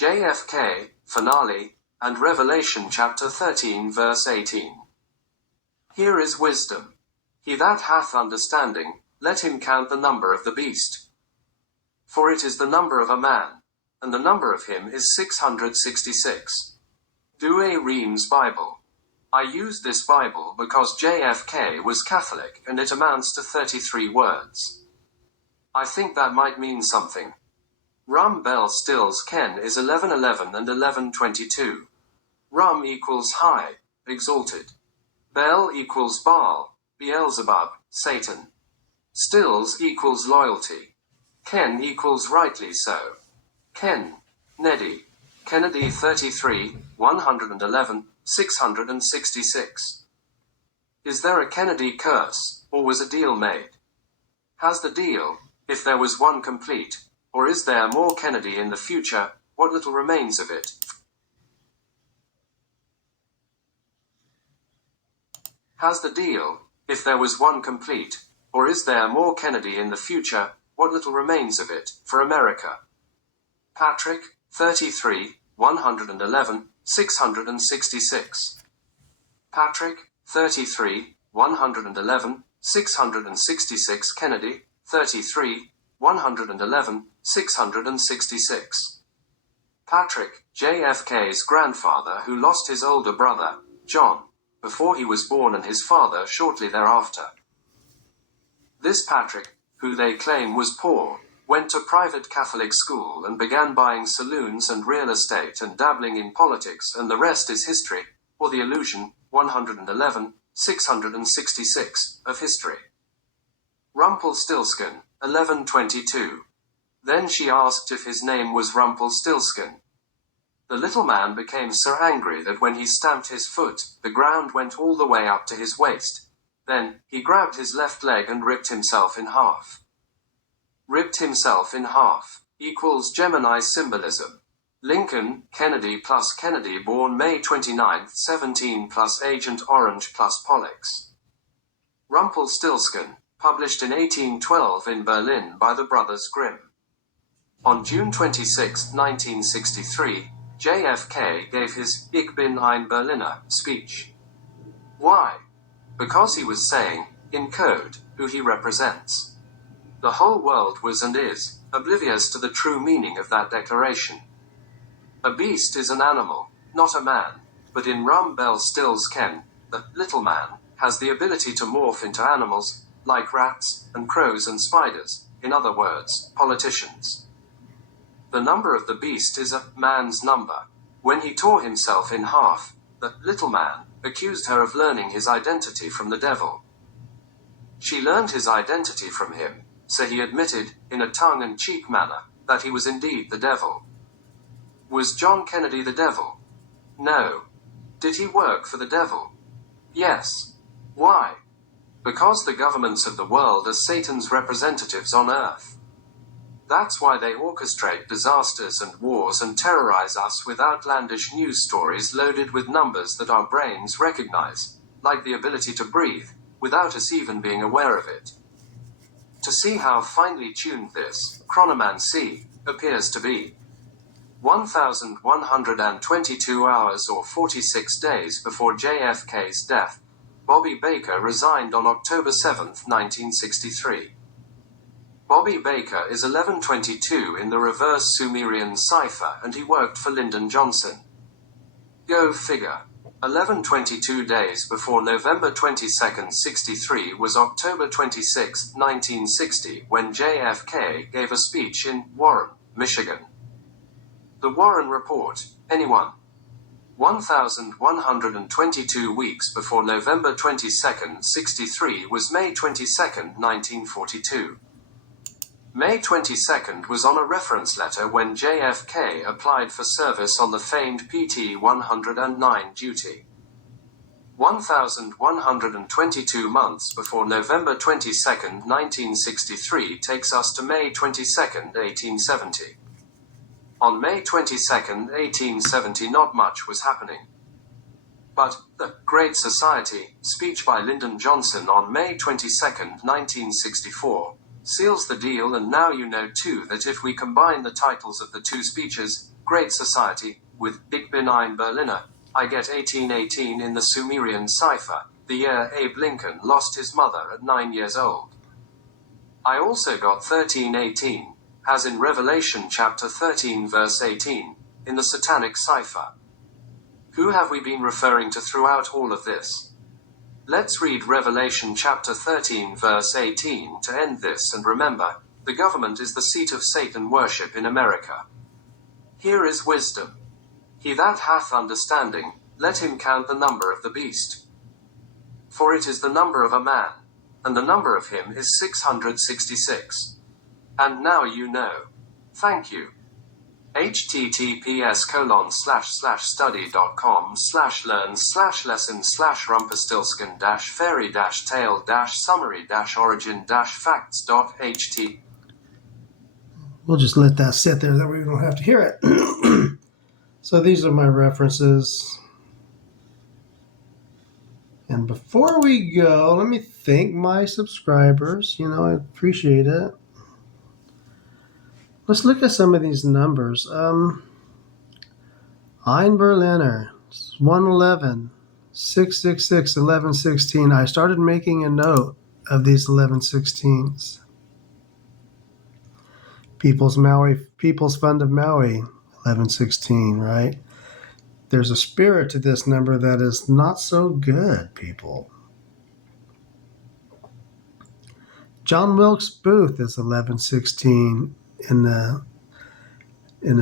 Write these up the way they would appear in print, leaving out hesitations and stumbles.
JFK, finale, and Revelation chapter 13 verse 18. Here is wisdom. He that hath understanding, let him count the number of the beast. For it is the number of a man, and the number of him is 666. Douay Rheims Bible. I use this Bible because JFK was Catholic and it amounts to 33 words. I think that might mean something. Rumpelstiltskin is 1111 and 1122. Rum equals high, exalted. Bel equals Baal, Beelzebub, Satan. Stills equals loyalty. Ken equals rightly so. Ken, Neddy, Kennedy 33, 111, 666. Is there a Kennedy curse, or was a deal made? Has the deal, if there was one complete, or is there more Kennedy in the future, what little remains of it? Has the deal, if there was one complete, or is there more Kennedy in the future, what little remains of it, for America? Patrick, 33, 111, 666. Patrick, 33, 111, 666. Kennedy, 33, 111, 666. Patrick, JFK's grandfather who lost his older brother, John, before he was born and his father shortly thereafter. This Patrick, who they claim was poor, went to private Catholic school and began buying saloons and real estate and dabbling in politics, and the rest is history, or the illusion, 111, 666, of history. Rumpelstiltskin, 1122. Then she asked if his name was Rumpelstiltskin. The little man became so angry that when he stamped his foot, the ground went all the way up to his waist. Then, he grabbed his left leg and ripped himself in half. Ripped himself in half, equals Gemini symbolism. Lincoln, Kennedy plus Kennedy born May 29, 17 plus Agent Orange plus Pollux. Rumpelstiltskin, published in 1812 in Berlin by the Brothers Grimm. On June 26, 1963, JFK gave his Ich bin ein Berliner speech. Why? Because he was saying, in code, who he represents. The whole world was and is oblivious to the true meaning of that declaration. A beast is an animal, not a man, but in Rumpelstiltskin, the little man has the ability to morph into animals, like rats, and crows and spiders, in other words, politicians. The number of the beast is a man's number. When he tore himself in half, the little man accused her of learning his identity from the devil. She learned his identity from him, so he admitted, in a tongue-in-cheek manner, that he was indeed the devil. Was John Kennedy the devil? No. Did he work for the devil? Yes. Why? Because the governments of the world are Satan's representatives on earth. That's why they orchestrate disasters and wars and terrorize us with outlandish news stories loaded with numbers that our brains recognize, like the ability to breathe, without us even being aware of it. To see how finely tuned this chronomancy appears to be. 1,122 hours or 46 days before JFK's death, Bobby Baker resigned on October 7, 1963. Bobby Baker is 1122 in the reverse Sumerian cipher and he worked for Lyndon Johnson. Go figure. 1122 days before November 22, 63 was October 26, 1960 when JFK gave a speech in Warren, Michigan. The Warren Report, anyone? 1,122 weeks before November 22, 63 was May 22, 1942. May 22nd was on a reference letter when JFK applied for service on the famed PT-109 duty. 1,122 months before November 22, 1963 takes us to May 22, 1870. On May 22, 1870 not much was happening. But, the Great Society, speech by Lyndon Johnson on May 22, 1964, seals the deal, and now you know too that if we combine the titles of the two speeches, Great Society, with Igbin ein Berliner. I get 1818 in the Sumerian cipher, the year Abe Lincoln lost his mother at 9 years old. I also got 1318, as in Revelation chapter 13 verse 18, in the Satanic cipher. Who have we been referring to throughout all of this? Let's read Revelation chapter 13 verse 18 to end this, and remember, the government is the seat of Satan worship in America. Here is wisdom. He that hath understanding, let him count the number of the beast. For it is the number of a man, and the number of him is 666. And now you know. Thank you. https://study.com/learn/lesson/fairy-tale-summary-origin-facts.ht. We'll just let that sit there, that we don't have to hear it. So these are my references. And before we go, let me thank my subscribers. I appreciate it. Let's look at some of these numbers. Ein Berliner, 111, 666, 1116. I started making a note of these 1116s. People's Fund of Maui, 1116, right? There's a spirit to this number that is not so good, people. John Wilkes Booth is 1116 in the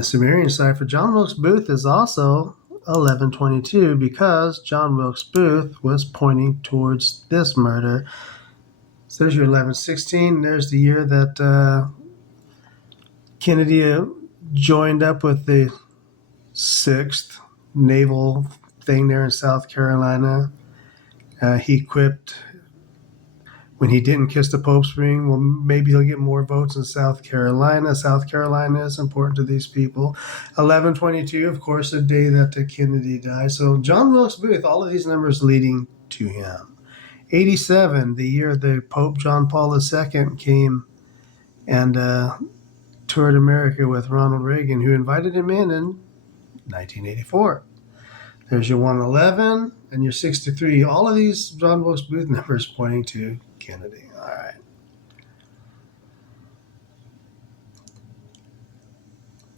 Sumerian cipher. John Wilkes Booth is also 1122 because John Wilkes Booth was pointing towards this murder. So there's your 1116. There's the year that Kennedy joined up with the 6th Naval thing there in South Carolina. He quipped, when he didn't kiss the Pope's ring, well, maybe he'll get more votes in South Carolina. South Carolina is important to these people. 1122, of course, the day that Kennedy died. So John Wilkes Booth, all of these numbers leading to him. 87, the year the Pope John Paul II came and toured America with Ronald Reagan, who invited him in 1984. There's your 111 and your 63. All of these John Wilkes Booth numbers pointing to Kennedy. All right.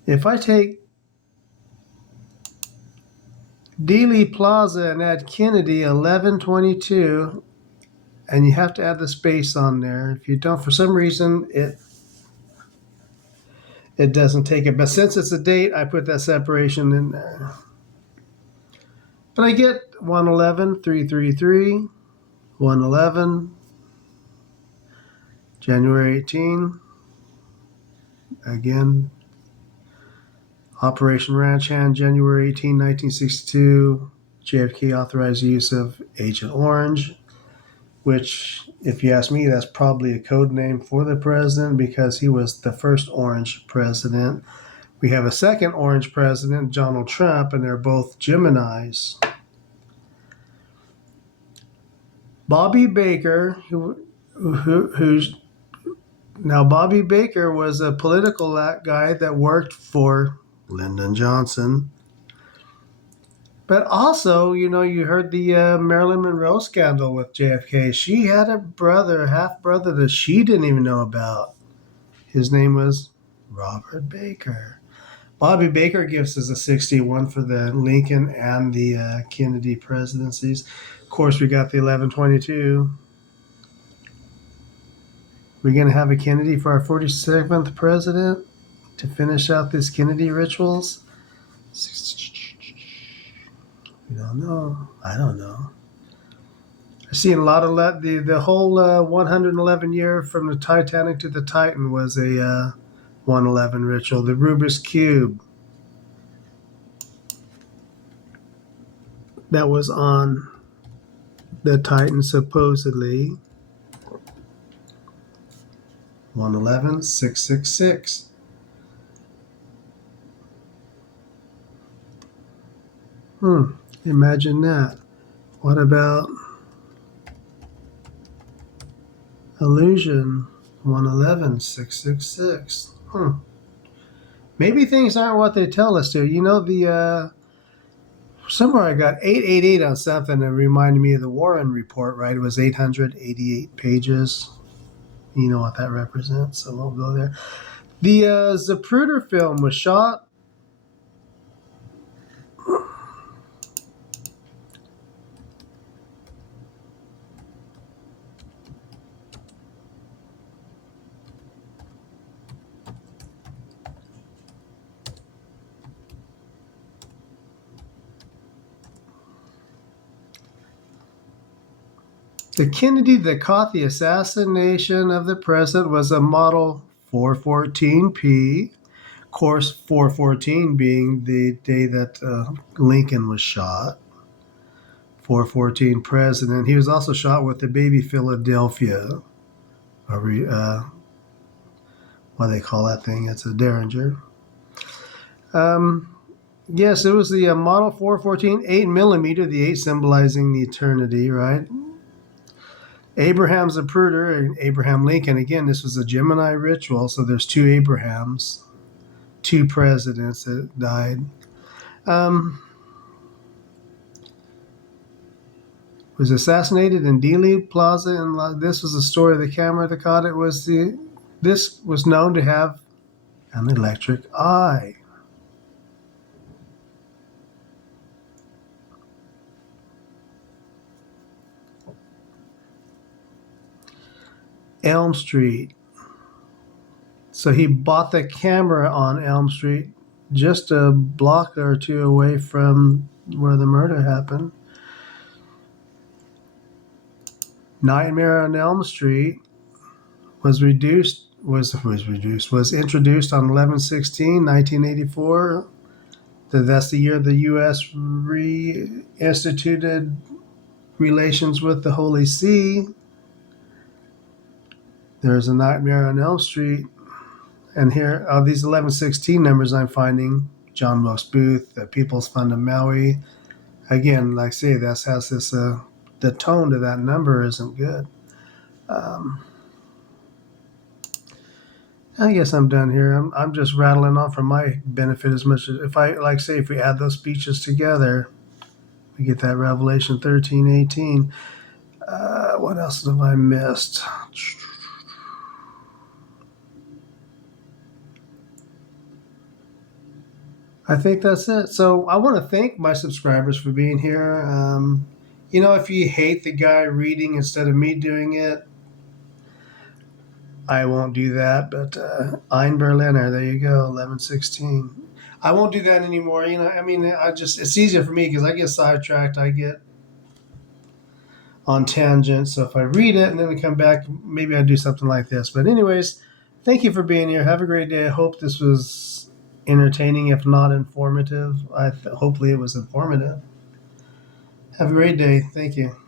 If I take Dealey Plaza and add Kennedy, 1122, and you have to add the space on there. If you don't, for some reason, it doesn't take it. But since it's a date, I put that separation in there. But I get 111, 333, 111, January 18, again, Operation Ranch Hand, January 18, 1962, JFK authorized the use of Agent Orange, which, if you ask me, that's probably a code name for the president because he was the first orange president. We have a second orange president, Donald Trump, and they're both Geminis. Bobby Baker, now Bobby Baker was a political guy that worked for Lyndon Johnson. But also, you heard the Marilyn Monroe scandal with JFK. She had a brother, half-brother, that she didn't even know about. His name was Robert Baker. Bobby Baker gives us a 61 for the Lincoln and the Kennedy presidencies. Of course, we got the 1122. We're going to have a Kennedy for our 47th president to finish out these Kennedy rituals. We don't know. I don't know. I see a lot of the whole 111 year from the Titanic to the Titan was a 111 ritual. The Rubik's Cube that was on the Titan supposedly. 111, 666. Imagine that. What about Illusion, 111, 666? Maybe things aren't what they tell us to. The somewhere I got 888 on something that reminded me of the Warren Report, right? It was 888 pages. You know what that represents, so we'll go there. The Zapruder film was shot. The Kennedy that caught the assassination of the president was a Model 414P. Course 414 being the day that Lincoln was shot. 414 president. He was also shot with the baby Philadelphia. What do they call that thing? It's a Derringer. Yes, it was the Model 414 8mm, the 8 symbolizing the eternity, right? Abraham Zapruder and Abraham Lincoln. Again, this was a Gemini ritual, so there's two Abrahams, two presidents that died. Was assassinated in Dealey Plaza, and this was the story of the camera that caught it. This was known to have an electric eye. Elm Street. So he bought the camera on Elm Street, just a block or two away from where the murder happened. Nightmare on Elm Street was introduced on 11/16/1984. That's the year the U.S. reinstituted relations with the Holy See. There's a Nightmare on Elm Street. And here, of these 11/16 numbers I'm finding, John Wilkes Booth, the People's Fund of Maui. Again, like I say, that has this, the tone to that number isn't good. I guess I'm done here. I'm just rattling on for my benefit as much as if we add those speeches together, we get that Revelation 13:18. What else have I missed? I think that's it. So I want to thank my subscribers for being here. If you hate the guy reading instead of me doing it, I won't do that. But Ein Berliner, there you go, 11/16. I won't do that anymore. It's easier for me because I get sidetracked. I get on tangents. So if I read it and then I come back, maybe I do something like this. But anyways, thank you for being here. Have a great day. I hope this was entertaining, if not informative. Hopefully it was informative. Have a great day. Thank you.